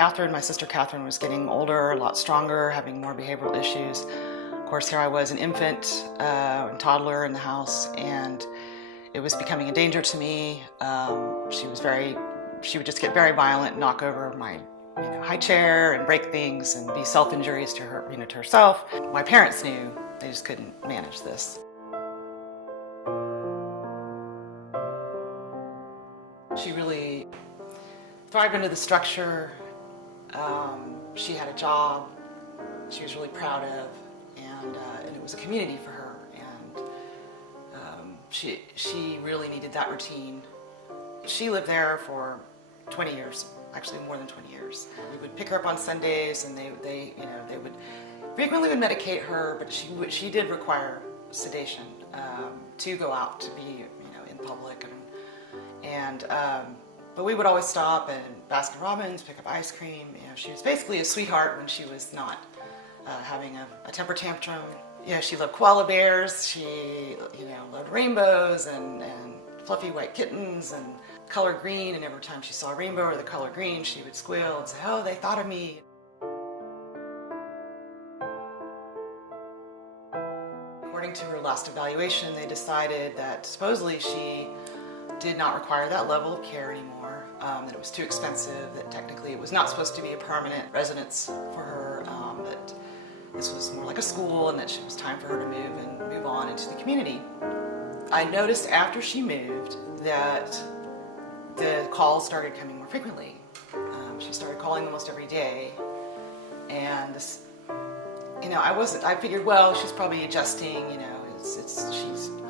Catherine, my sister Catherine, was getting older, a lot stronger, having more behavioral issues. Of course, here I was, an infant and toddler in the house, and it was becoming a danger to me. She would just get very violent, knock over my high chair and break things and be self-injurious to her, to herself. My parents knew, they just couldn't manage this. She really thrived under the structure. She had a job she was really proud of, and it was a community for her, and she really needed that routine. She lived there for 20 years, actually more than 20 years. We would pick her up on Sundays, and they would frequently medicate her, but she did require sedation to go out to be in public, but we would always stop and Baskin Robbins, pick up ice cream. She was basically a sweetheart when she was not having a temper tantrum. She loved koala bears. She loved rainbows and fluffy white kittens and color green. And every time she saw a rainbow or the color green, she would squeal and say, "Oh, they thought of me." According to her last evaluation, they decided that supposedly she did not require that level of care anymore, that it was too expensive, that technically it was not supposed to be a permanent residence for her, that this was more like a school, and that it was time for her to move on into the community. I noticed after she moved that the calls started coming more frequently. She started calling almost every day, and this, I figured, well, she's probably adjusting,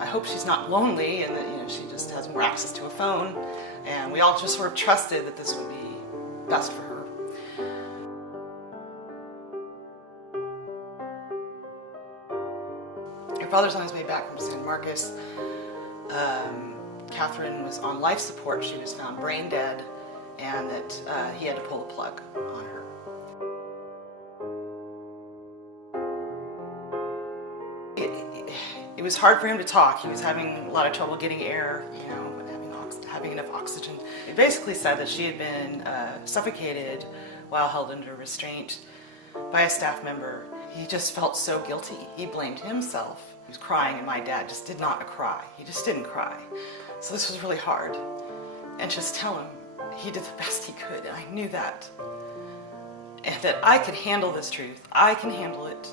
I hope she's not lonely, and that she just has more access to a phone, and we all just sort of trusted that this would be best for her. Her father's on his way back from San Marcos. Catherine was on life support. She was found brain dead, and that he had to pull the plug on her. It was hard for him to talk. He was having a lot of trouble getting air, and having enough oxygen. It basically said that she had been suffocated while held under restraint by a staff member. He just felt so guilty. He blamed himself. He was crying, and my dad just did not cry. He just didn't cry. So this was really hard. And just tell him he did the best he could, and I knew that. And that I could handle this truth. I can handle it.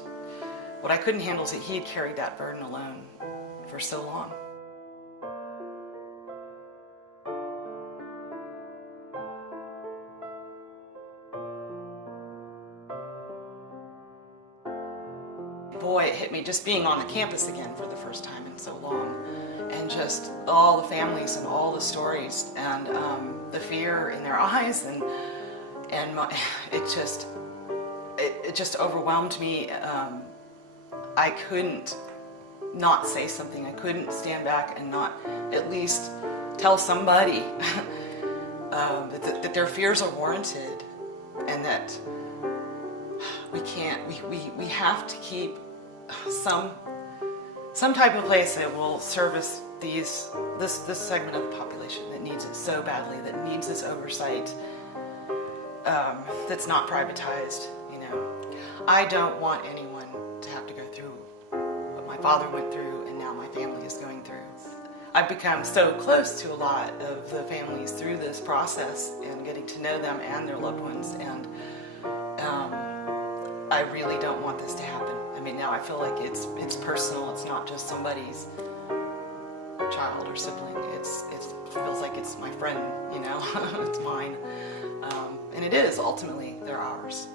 What I couldn't handle is that he had carried that burden alone for so long. Boy, it hit me just being on the campus again for the first time in so long, and just all the families and all the stories, and the fear in their eyes, and it just overwhelmed me. I couldn't not say something. I couldn't stand back and not at least tell somebody that their fears are warranted, and that we have to keep some type of place that will service this segment of the population that needs it so badly, that needs this oversight, that's not privatized. I don't want anyone to have to go through what my father went through and now my family is going through. I've become so close to a lot of the families through this process and getting to know them and their loved ones, and I really don't want this to happen. Now I feel like it's personal. It's not just somebody's child or sibling. It feels like it's my friend, it's mine. And it is, ultimately, they're ours.